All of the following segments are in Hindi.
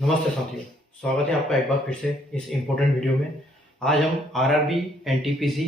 नमस्ते साथियों, स्वागत है आपका एक बार फिर से इस इम्पोर्टेंट वीडियो में। आज हम RRB NTPC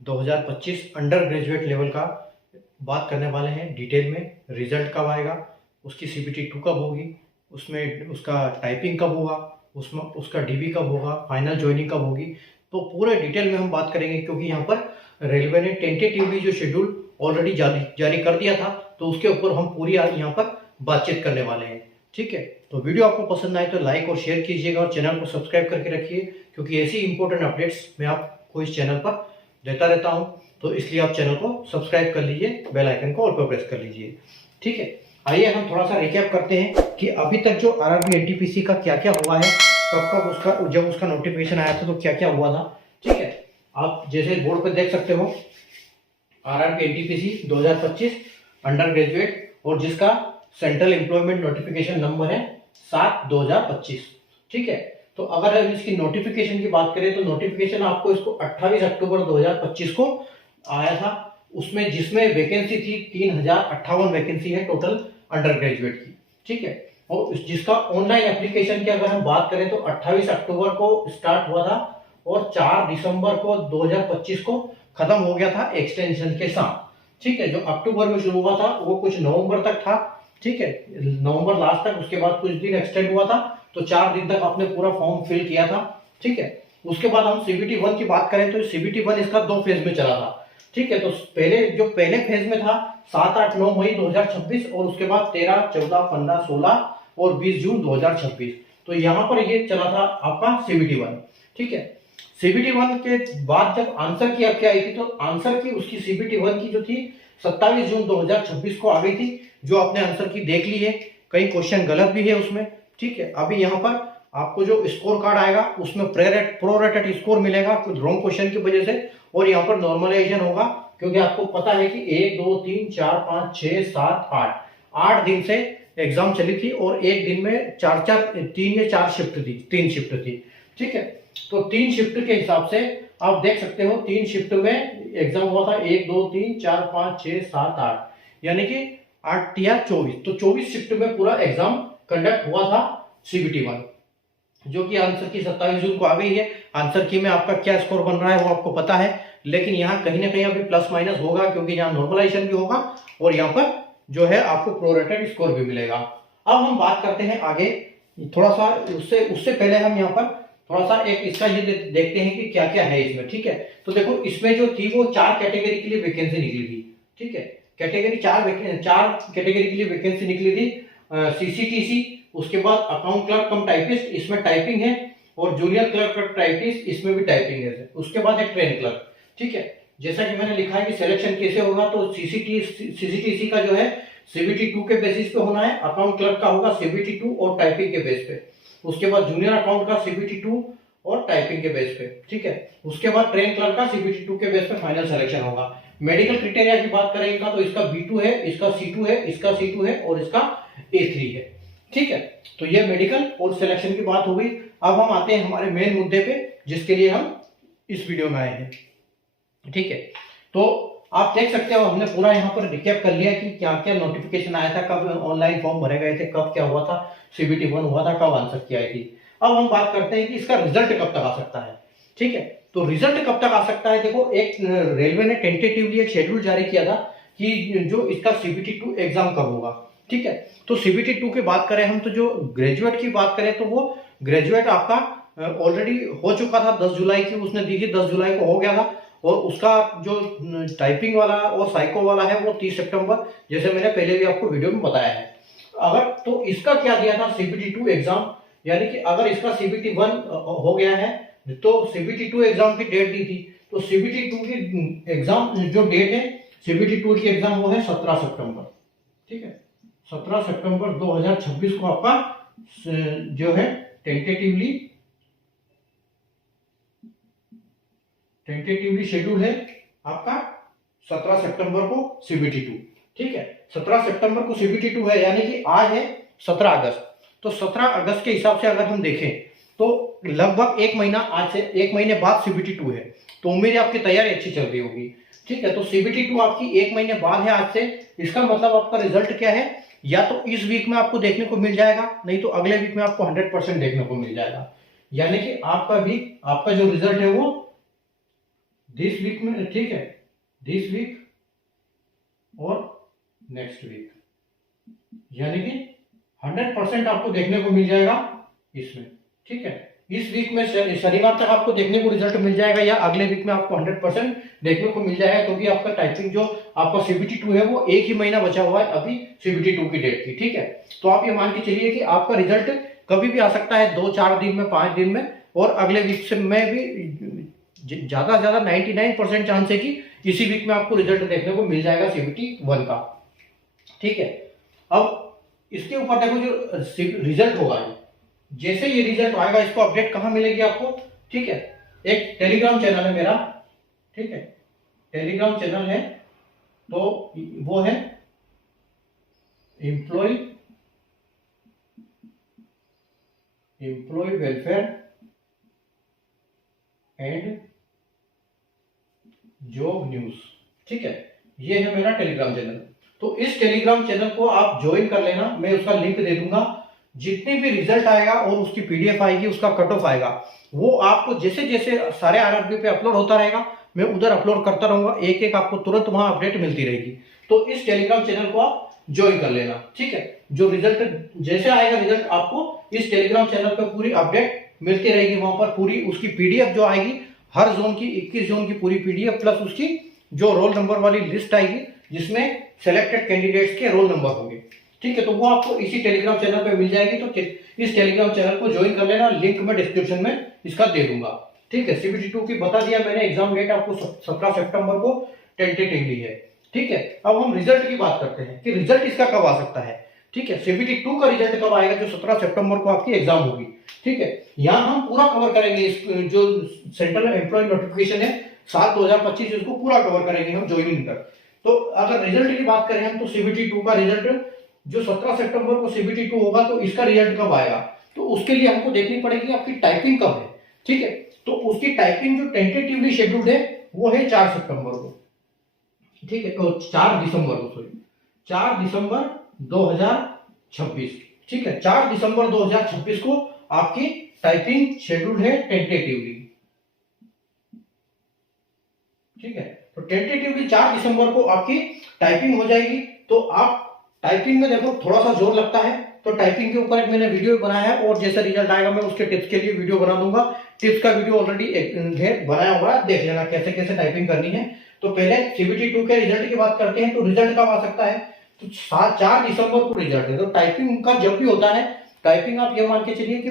2025 under graduate level का बात करने वाले हैं डिटेल में। रिजल्ट कब आएगा, उसकी सीबीटी 2 कब होगी, उसमें उसका टाइपिंग कब होगा, उसमें उसका डीबी कब होगा, फाइनल ज्वाइनिंग कब होगी, तो पूरे डिटेल में हम बात करेंगे। क्योंकि यहाँ पर रेलवे ने टेंटेटिवली जो शेड्यूल ऑलरेडी जारी कर दिया था, तो उसके ऊपर हम पूरी आज यहाँ पर बातचीत करने वाले हैं। ठीक है, तो वीडियो आपको पसंद आए तो लाइक और शेयर कीजिएगा और चैनल को सब्सक्राइब करके रखिए, क्योंकि ऐसी इंपॉर्टेंट अपडेट्स मैं आपको इस चैनल पर देता रहता हूं। तो इसलिए आप चैनल को सब्सक्राइब कर लीजिए, बेल आइकन को ऑल पर प्रेस कर लीजिए। ठीक है, आइए हम थोड़ा सा रिकैप करते हैं कि अभी तक जो आरआरबी एनटीपीसी का क्या क्या हुआ है, कब कब उसका जब उसका नोटिफिकेशन आया था तो क्या क्या हुआ था। ठीक है, आप जैसे बोर्ड पर देख सकते हो आरआरबी एनटीपीसी 2025 अंडर ग्रेजुएट, और जिसका सेंट्रल एम्प्लॉयमेंट नोटिफिकेशन नंबर है 7/2025। ठीक है, तो अगर हम इसकी नोटिफिकेशन की बात करें तो नोटिफिकेशन आपको इसको 28 अक्टूबर 2025 को आया था, उसमें जिसमें वैकेंसी थी 3058 वैकेंसी है टोटल अंडर ग्रेजुएट की। ठीक है, और जिसका ऑनलाइन एप्लीकेशन की अगर हम बात करें तो 28 अक्टूबर को स्टार्ट हुआ था और 4 दिसंबर को 2025 को खत्म हो गया था एक्सटेंशन के साथ। ठीक है, जो अक्टूबर में शुरू हुआ था वो कुछ नवंबर तक था। ठीक है, नवंबर लास्ट तक, उसके बाद कुछ दिन एक्सटेंड हुआ था, तो 4 दिन तक आपने पूरा फॉर्म फिल किया था। ठीक है, उसके बाद हम सीबीटी 1 की बात करें तो सीबीटी 1 इसका 2 फेज में चला था। ठीक है, तो पहले फेज में था 7, 8, 9 मई 2026, और उसके बाद 13, 14, 15, 16 और 20 जून 2026। तो यहाँ पर ये चला था आपका सीबीटी 1। ठीक है, सीबीटी 1 के बाद जब आंसर की आपकी आई थी, तो आंसर की उसकी सीबीटी 1 की जो थी 27 जून 2026 को आ गई थी, जो आपने आंसर की देख ली है। कई क्वेश्चन गलत भी है उसमें। ठीक है, अभी यहाँ पर आपको जो स्कोर कार्ड आएगा उसमें प्रोरेटेड स्कोर मिलेगा कुछ रॉन्ग क्वेश्चन की वजह से, और यहाँ पर नॉर्मलाइजेशन होगा, क्योंकि आपको पता है कि 1, 2, 3, 4, 5, 6, 7, 8 दिन से एग्जाम चली थी, और एक दिन में 3 या 4 शिफ्ट थी, 3 शिफ्ट थी। ठीक है, तो 3 शिफ्ट के हिसाब से आप देख सकते हो 3 शिफ्ट में एग्जाम हुआ था, 1, 2, 3, 4, 5, 6, 7, 8, यानी कि 8 या 24, तो 24 शिफ्ट में पूरा एग्जाम कंडक्ट हुआ था सीबीटी 1, जो कि आंसर की 27 जून को आ गई है। आंसर की में आपका क्या स्कोर बन रहा है वो आपको पता है, लेकिन यहाँ कहीं ना कहीं अभी प्लस माइनस होगा, क्योंकि यहाँ नॉर्मलाइजेशन भी होगा और यहाँ पर जो है आपको प्रोरेटेड स्कोर भी मिलेगा। अब हम बात करते हैं आगे, थोड़ा सा उससे पहले हम यहाँ पर थोड़ा सा एक इसका ये देखते हैं कि क्या क्या है इसमें। ठीक है, तो देखो इसमें जो थी वो 4 कैटेगरी के लिए वैकेंसी निकली थी। ठीक है, कैटेगरी 4 कैटेगरी के लिए वैकेंसी निकली थी। सीसीटीसी, उसके बाद अकाउंट क्लर्क कम टाइपिस्ट, इसमें टाइपिंग है, और जूनियर क्लर्क टाइपिस्ट, इसमें भी टाइपिंग है। उसके बाद एक ट्रेन क्लर्क। ठीक है, जैसा कि मैंने लिखा है कि सिलेक्शन कैसे होगा, तो सीसीटीसी का जो है सीबीटी 2 के बेसिस पे होना है, अकाउंट क्लर्क का होगा सीबीटी 2 और टाइपिंग के बेस पे, उसके बाद जूनियर अकाउंट का सीबीटी 2 और टाइपिंग के बेस पे। ठीक है, उसके बाद ट्रेन क्लर्क का सीबीटी 2 के बेस पे फाइनल सिलेक्शन होगा। मेडिकल क्राइटेरिया की बात करें इनका, तो इसका B2 है, इसका C2 है, इसका C2 है और इसका A3 है। ठीक है, तो ये मेडिकल और सिलेक्शन की बात हो गई। अब हम आते हैं हमारे मेन मुद्दे पे, जिसके लिए हम इस वीडियो में आए हैं। ठीक है, तो आप देख सकते हो हमने पूरा यहाँ पर रिकैप कर लिया कि क्या क्या नोटिफिकेशन आया था, कब ऑनलाइन फॉर्म भरे गए थे, कब क्या हुआ था, सीबीटी 1 हुआ था, कब आंसर की आई थी। अब हम बात करते हैं कि इसका रिजल्ट कब तक आ सकता है। ठीक है, तो रिजल्ट कब तक आ सकता है, देखो एक रेलवे ने टेंटेटिवली एक शेड्यूल जारी किया था कि जो इसका सीबीटी 2 एग्जाम कब होगा। ठीक है, तो सीबीटी 2 की बात करें हम, तो जो ग्रेजुएट की बात करें तो वो ग्रेजुएट आपका ऑलरेडी हो चुका था, 10 जुलाई की उसने दी थी, 10 जुलाई को हो गया था, और उसका जो टाइपिंग वाला और साइको वाला है वो 30 सितंबर, जैसे मैंने पहले भी आपको वीडियो में बताया है। अगर तो इसका क्या दिया था सीबीटी 2 एग्जाम, यानी कि अगर इसका सीबीटी 1 हो गया है तो सीबीटी 2 एग्जाम की डेट दी थी, तो सीबीटी 2 की एग्जाम जो डेट है सीबीटी 2 की एग्जाम वो है 17 सितंबर। ठीक है, 17 सितंबर 2026 को आपका जो है टेंटेटिवली शेड्यूल है आपका 17 सितंबर को सीबीटी 2। ठीक है, 17 सितंबर को सीबीटी 2 है, यानी कि आज है 17 अगस्त, तो 17 अगस्त के हिसाब से अगर हम देखें तो लगभग 1 महीना, आज से 1 महीने बाद सीबीटी 2 है, तो उम्मीद है आपकी तैयारी अच्छी चल रही होगी। ठीक है, तो सीबीटी 2 आपकी 1 महीने बाद है आज से, इसका मतलब आपका रिजल्ट क्या है, या तो इस वीक में आपको देखने को मिल जाएगा, नहीं तो अगले वीक में आपको 100% देखने को मिल जाएगा। यानी कि आपका जो रिजल्ट है वो दिस वीक में, ठीक है, दिस वीक और नेक्स्ट वीक, यानी कि 100% आपको देखने को मिल जाएगा इसमें, ठीक है। इस वीक में शनिवार तक आपको देखने को रिजल्ट मिल जाएगा या अगले वीक में आपको 100% देखने को मिल जाएगा, क्योंकि आपका टाइपिंग जो आपका CBT 2 है वो एक ही महीना बचा हुआ है अभी CBT 2 की डेट की, ठीक है। तो आप ये मान के चलिए कि आपका रिजल्ट कभी भी आ सकता है, 2-4 दिन में, 5 दिन में, और अगले वीक से में भी ज्यादा से ज्यादा 99% चांस है कि इसी वीक में आपको रिजल्ट देखने को मिल जाएगा CBT 1 का, ठीक है। अब इसके ऊपर देखो जो रिजल्ट होगा, जैसे ये रिजल्ट आएगा इसको अपडेट कहां मिलेगी आपको, ठीक है। एक टेलीग्राम चैनल है मेरा, ठीक है, टेलीग्राम चैनल है, तो वो है employee welfare and job news, ठीक है। ये है मेरा टेलीग्राम चैनल। तो इस टेलीग्राम चैनल को आप ज्वाइन कर लेना, मैं उसका लिंक दे दूंगा। जितने भी रिजल्ट आएगा और उसकी PDF आएगी, उसका कट ऑफ आएगा, वो आपको जैसे जैसे सारे RRB पे अपलोड होता रहेगा, मैं उधर अपलोड करता रहूंगा, एक एक आपको तुरंत वहां अपडेट मिलती रहेगी। तो इस टेलीग्राम चैनल को आप ज्वाइन कर लेना, ठीक है। जो रिजल्ट जैसे आएगा रिजल्ट आपको इस टेलीग्राम चैनल पर पूरी अपडेट मिलती रहेगी, वहां पर पूरी उसकी PDF जो आएगी, हर जोन की 21 जोन की पूरी PDF प्लस उसकी जो रोल नंबर वाली लिस्ट आएगी जिसमें सेलेक्टेड कैंडिडेट्स के रोल नंबर होंगे, ठीक है। तो वो आपको इसी टेलीग्राम चैनल पे मिल जाएगी। तो इस टेलीग्राम चैनल को ज्वाइन कर लेना, लिंक मैं डिस्क्रिप्शन में इसका दे दूंगा, ठीक है। CBT 2 की बता दिया मैंने, एग्जाम डेट आपको 17 सितंबर को टेंटेटिवली है, ठीक है। अब हम रिजल्ट की बात करते हैं कि रिजल्ट इसका कब आ सकता है, ठीक है। CBT 2 का रिजल्ट कब आएगा, जो 17 सितंबर को आपकी एग्जाम होगी, ठीक है। यहाँ हम पूरा कवर करेंगे इस जो सेंट्रल एम्प्लॉय नोटिफिकेशन है 7/2025, इसको पूरा कवर करेंगे हम ज्वाइनिंग तक। तो अगर रिजल्ट की बात करें हम, तो CBT 2 का रिजल्ट जो 17 सितंबर को CBT 2 होगा, तो इसका रिजल्ट कब आएगा, तो उसके लिए हमको देखनी पड़ेगी आपकी टाइपिंग कब है, ठीक है। तो उसकी टाइपिंग जो टेंटेटिवली शेड्यूल्ड है वो है 4 सितंबर को, ठीक है, तो 4 दिसंबर को, सॉरी 4 दिसंबर 2026, ठीक है। 4 दिसंबर 2026 को आपकी टाइपिंग शेड्यूल्ड है टेंटेटिवली, ठीक है। तो टेंटेटिवली 4 दिसंबर को आपकी टाइपिंग हो जाएगी। तो आप टाइपिंग में देखो थोड़ा सा जोर लगता है, तो टाइपिंग के ऊपर एक मैंने वीडियो बनाया है, और जैसा रिजल्ट आएगा मैं उसके टिप्स के लिए वीडियो बना दूंगा। टिप्स का वीडियो ऑलरेडी बनाया हुआ है, देख लेना कैसे कैसे टाइपिंग करनी है। तो पहले CBT 2 के रिजल्ट की बात करते हैं। तो रिजल्ट कब आ सकता है, तो 4 दिसंबर को रिजल्ट है। तो टाइपिंग का जब भी होता है, टाइपिंग आप ये मान के चलिए कि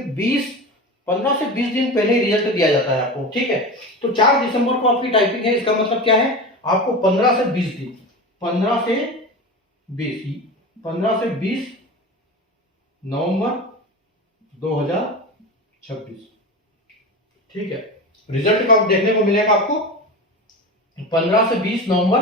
15 से 20 दिन पहले ही रिजल्ट दिया जाता है आपको, ठीक है। तो 4 दिसंबर को आपकी टाइपिंग है, इसका मतलब क्या है, आपको 15 से 20 दिन, 15 से 20 नवंबर 2026, ठीक है। रिजल्ट कब देखने को मिलेगा आपको, 15 से 20 नवंबर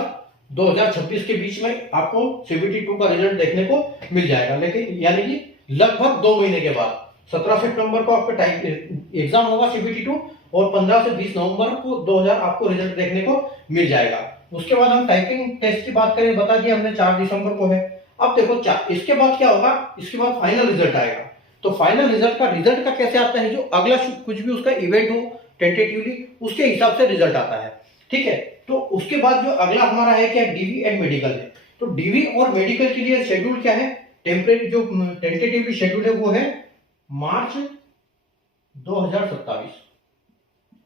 2026 के बीच में आपको CBT 2 का रिजल्ट देखने को मिल जाएगा। लेकिन यानी कि लगभग 2 महीने के बाद 17 सितंबर को आपका एग्जाम होगा CBT 2, और 15 से 20 नवंबर को 2000 आपको रिजल्ट देखने को मिल जाएगा। उसके बाद हम टाइपिंग टेस्ट की बात करें, बता दिया हमने 4 दिसंबर को है। अब देखो इसके बाद क्या होगा, इसके बाद फाइनल रिजल्ट आएगा। तो फाइनल रिजल्ट का कैसे आता है, जो अगला कुछ भी उसका इवेंट हो टेंटेटिवली, उसके हिसाब से रिजल्ट आता है, ठीक है। तो उसके बाद जो अगला हमारा है क्या, DV एंड मेडिकल है। तो DV और मेडिकल के लिए शेड्यूल क्या है, टेम्परेरी जो टेंटेटिवली शेड्यूल है वो है मार्च 2027,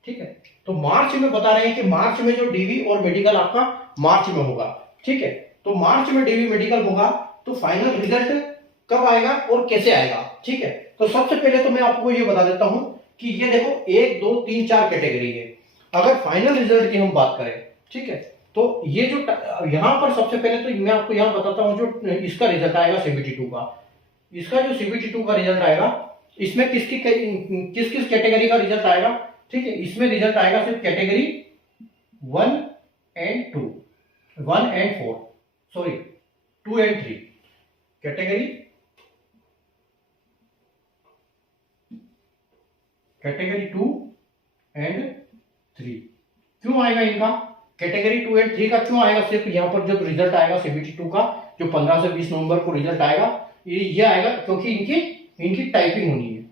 ठीक है। तो मार्च में बता रहे हैं कि मार्च में जो DV और मेडिकल आपका मार्च में होगा, ठीक है। तो मार्च में DV मेडिकल होगा, तो फाइनल रिजल्ट कब आएगा और कैसे आएगा, ठीक है। तो सबसे पहले तो मैं आपको ये बता देता हूं कि ये देखो 1 2 3 4 कैटेगरी है। अगर फाइनल रिजल्ट की हम बात करें, ठीक है, तो ये जो यहां पर सबसे पहले तो मैं आपको यहां बताता हूं, जो इसका रिजल्ट आएगा CBT 2 का, इसका जो CBT 2 का रिजल्ट आएगा, इसमें किस किस कैटेगरी का रिजल्ट आएगा, ठीक है। इसमें रिजल्ट आएगा सिर्फ category 1 and 2, 1 and 4, sorry 2 and 3, category 2 and 3। क्यों आएगा इनका कैटेगरी 2 एंड 3 का, क्यों आएगा सिर्फ यहाँ पर जब रिजल्ट आएगा CBT 2 का, जो 15 से 20 नवंबर को रिजल्ट आएगा ये आएगा, क्योंकि इनकी टाइपिंग होनी है।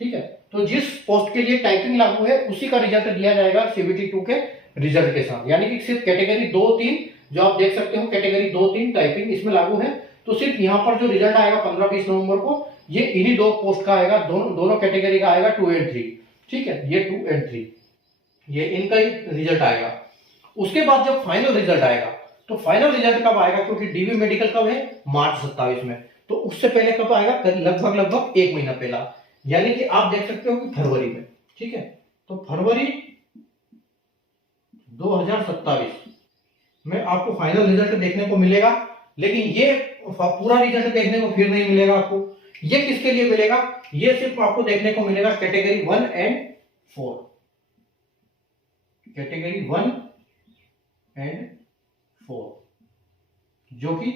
ठीक है, तो जिस पोस्ट के लिए टाइपिंग लागू है उसी का रिजल्ट दिया जाएगा CBT 2 के रिजल्ट के साथ। यानी कि सिर्फ कैटेगरी 2-3 जो आप देख सकते हो, कैटेगरी 2-3 टाइपिंग इसमें लागू है, तो सिर्फ यहाँ पर जो रिजल्ट आएगा 15-20 नवंबर को ये इन्हीं 2 पोस्ट का आएगा, दोनों कैटेगरी का आएगा 2 और 3। ठीक है, ये 2 और 3 ये इनका ही रिजल्ट आएगा। उसके बाद जब फाइनल रिजल्ट आएगा तो फाइनल रिजल्ट कब आएगा, क्योंकि DV मेडिकल कब है, मार्च 27 में, तो उससे पहले कब आएगा, लगभग 1 महीना पहला, यानी कि आप देख सकते हो कि फरवरी में। ठीक है, तो फरवरी 2027 में आपको फाइनल रिजल्ट देखने को मिलेगा। लेकिन ये पूरा रिजल्ट देखने को फिर नहीं मिलेगा आपको। ये किसके लिए मिलेगा, ये सिर्फ आपको देखने को मिलेगा कैटेगरी 1 और 4, कैटेगरी 1 और 4, जो कि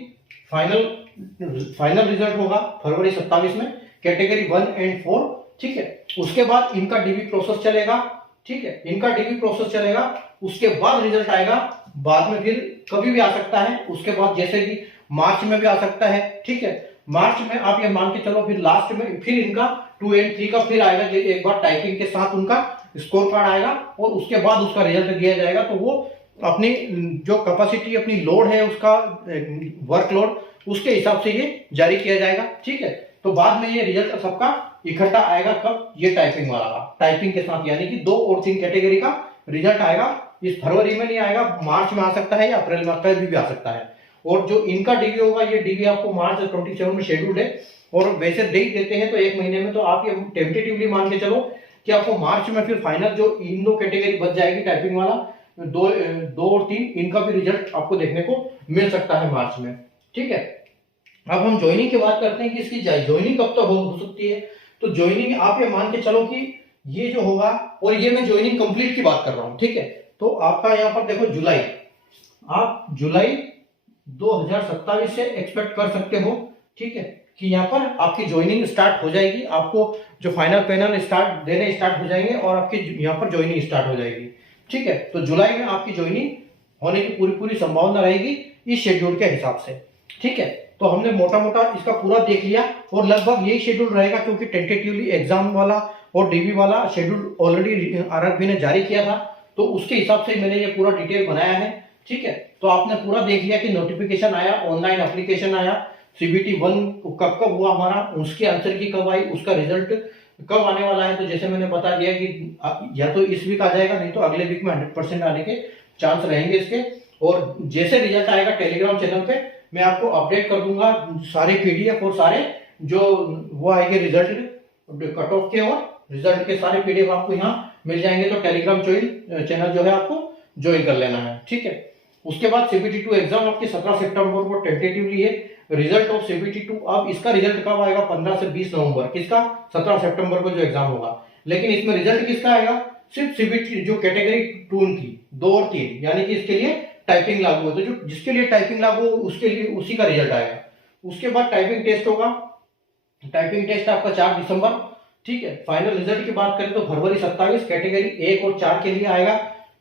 फाइनल रिजल्ट होगा फरवरी 27 में, कैटेगरी 1 और 4। ठीक है, उसके बाद इनका DV प्रोसेस चलेगा। ठीक है, इनका DV प्रोसेस चलेगा, उसके बाद रिजल्ट आएगा, बाद में फिर कभी भी आ सकता है, उसके बाद जैसे कि मार्च में भी आ सकता है। ठीक है, मार्च में आप ये मान के चलो, फिर लास्ट में फिर इनका 2 और 3 का फिर आएगा, एक बार टाइपिंग के साथ उनका स्कोर कार्ड आएगा और उसके बाद उसका रिजल्ट दिया जाएगा। तो वो अपनी जो कैपेसिटी, अपनी लोड है, उसका वर्कलोड, उसके हिसाब से ये जारी किया जाएगा। ठीक है, तो बाद में ये रिजल्ट सबका इकट्ठा आएगा, कब, ये टाइपिंग वाला का, टाइपिंग के साथ, यानी कि 2 और 3 कैटेगरी का रिजल्ट आएगा। इस फरवरी में नहीं आएगा, मार्च में आ सकता है या अप्रैल में भी आ सकता है। और जो इनका DV होगा, ये DV आपको मार्च 27 में शेड्यूल है, और वैसे दे ही देते हैं तो 1 महीने में, तो आप ये टेंटेटिवली मान के चलो कि आपको मार्च में फिर फाइनल जो इन 2 कैटेगरी बच जाएगी, टाइपिंग वाला 2 और 3, इनका भी रिजल्ट आपको देखने को मिल सकता है मार्च में। ठीक है, अब हम ज्वाइनिंग की बात करते हैं कि इसकी ज्वाइनिंग कब तक हो सकती है। तो ज्वाइनिंग आप ये मान के चलो कि ये जो होगा, और ये मैं ज्वाइनिंग कंप्लीट की बात कर रहा हूं। ठीक है, तो आपका यहाँ पर देखो जुलाई, आप जुलाई 2027 से एक्सपेक्ट कर सकते हो। ठीक है, कि यहाँ पर आपकी ज्वाइनिंग स्टार्ट हो जाएगी, आपको जो फाइनल पैनल देने स्टार्ट हो जाएंगे और आपकी यहाँ पर ज्वाइनिंग स्टार्ट हो जाएगी। ठीक है, तो जुलाई में आपकी ज्वाइनिंग होने की पूरी संभावना रहेगी इस शेड्यूल के हिसाब से। ठीक है, तो हमने मोटा मोटा इसका पूरा देख लिया, और लगभग यही शेड्यूल रहेगा, क्योंकि टेंटेटिवली एग्जाम वाला और DV वाला शेड्यूल ऑलरेडी RRB ने जारी किया था, तो उसके हिसाब से मैंने ये पूरा डिटेल बनाया है। ठीक है, तो आपने पूरा देख लिया कि नोटिफिकेशन आया, ऑनलाइन एप्लीकेशन आया, CBT 1 कब हुआ हमारा, उसके आंसर की कब आई, उसका रिजल्ट कब आने वाला है। तो जैसे मैंने बता दिया कि या तो इस वीक आ जाएगा, नहीं तो अगले वीक में 100% आने के चांस रहेंगे इसके। और जैसे रिजल्ट आएगा टेलीग्राम चैनल पे मैं आपको अपडेट कर दूंगा, सारे PDF और सारे जो वो आएंगे रिजल्ट कट ऑफ के और रिजल्ट के सारे PDF आपको यहाँ मिल जाएंगे। तो टेलीग्राम चैनल जो है आपको ज्वाइन कर लेना है। ठीक है, उसके बाद CBT 2 एग्जाम आपकी 17 सितंबर को टेंटेटिवली है। रिजल्ट ऑफ CBT 2, अब इसका रिजल्ट कब आएगा, 15 से 20 नवंबर, किसका, 17 सितंबर को जो एग्जाम होगा। लेकिन इसमें रिजल्ट किसका आएगा, सिर्फ CBT जो कैटेगरी 2 की 2 और 3, यानी कि इसके लिए टाइपिंग लागू है, तो जो जिसके लिए टाइपिंग लागू हो उसके लिए उसी का रिजल्ट आएगा। उसके बाद टाइपिंग टेस्ट होगा, टाइपिंग टेस्ट आपका 4 दिसंबर। ठीक है, फाइनल रिजल्ट की बात करें तो फरवरी 27 कैटेगरी 1 और 4 के लिए आएगा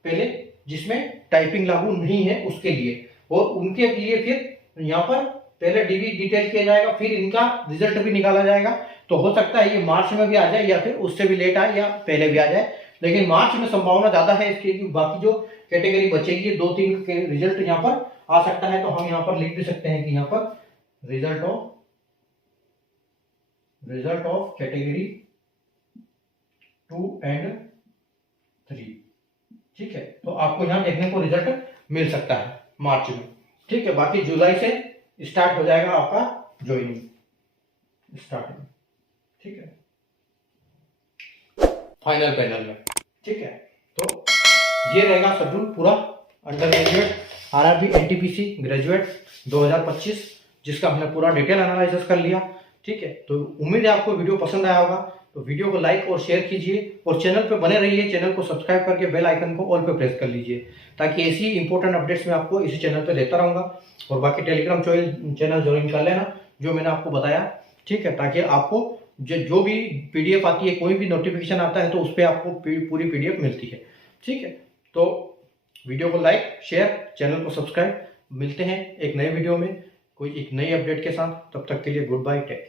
पहले, जिसमें टाइपिंग लागू नहीं है उसके लिए, और उनके लिए फिर यहाँ पर पहले DV डिटेल किया जाएगा, फिर इनका रिजल्ट भी निकाला जाएगा। तो हो सकता है ये मार्च में भी आ जाए, या फिर उससे भी लेट आए, या पहले भी आ जाए, लेकिन मार्च में संभावना ज्यादा है इसकी, कि बाकी जो कैटेगरी बचेगी 2-3 के रिजल्ट यहाँ पर आ सकता है। तो हम यहाँ पर लिख भी सकते हैं कि यहाँ पर रिजल्ट ऑफ कैटेगरी 2 और 3। ठीक है, तो आपको यहाँ देखने को रिजल्ट मिल सकता है मार्च में। ठीक है, बाकी जुलाई से स्टार्ट हो जाएगा आपका ज्वाइनिंग स्टार्टिंग। ठीक है, फाइनल पैनल में। ठीक है, तो ये रहेगा शेड्यूल पूरा under graduate RRB NTPC graduate 2025, जिसका हमने पूरा डिटेल एनालिसिस कर लिया। ठीक है, तो उम्मीद है आपको वीडियो पसंद आया होगा, तो वीडियो को लाइक और शेयर कीजिए, और चैनल पे बने रहिए, चैनल को सब्सक्राइब करके बेल आइकन को ऑल पे प्रेस कर लीजिए, ताकि ऐसी इंपॉर्टेंट अपडेट्स मैं आपको इसी चैनल पे देता रहूँगा। और बाकी टेलीग्राम चैनल ज्वाइन कर लेना, जो मैंने आपको बताया। ठीक है, ताकि आपको जो भी PDF आती है, कोई भी नोटिफिकेशन आता है, तो उस पर आपको पूरी PDF मिलती है। ठीक है, तो वीडियो को लाइक शेयर, चैनल को सब्सक्राइब। मिलते हैं एक नए वीडियो में, कोई एक नई अपडेट के साथ। तब तक के लिए गुड बाय, टेक केयर।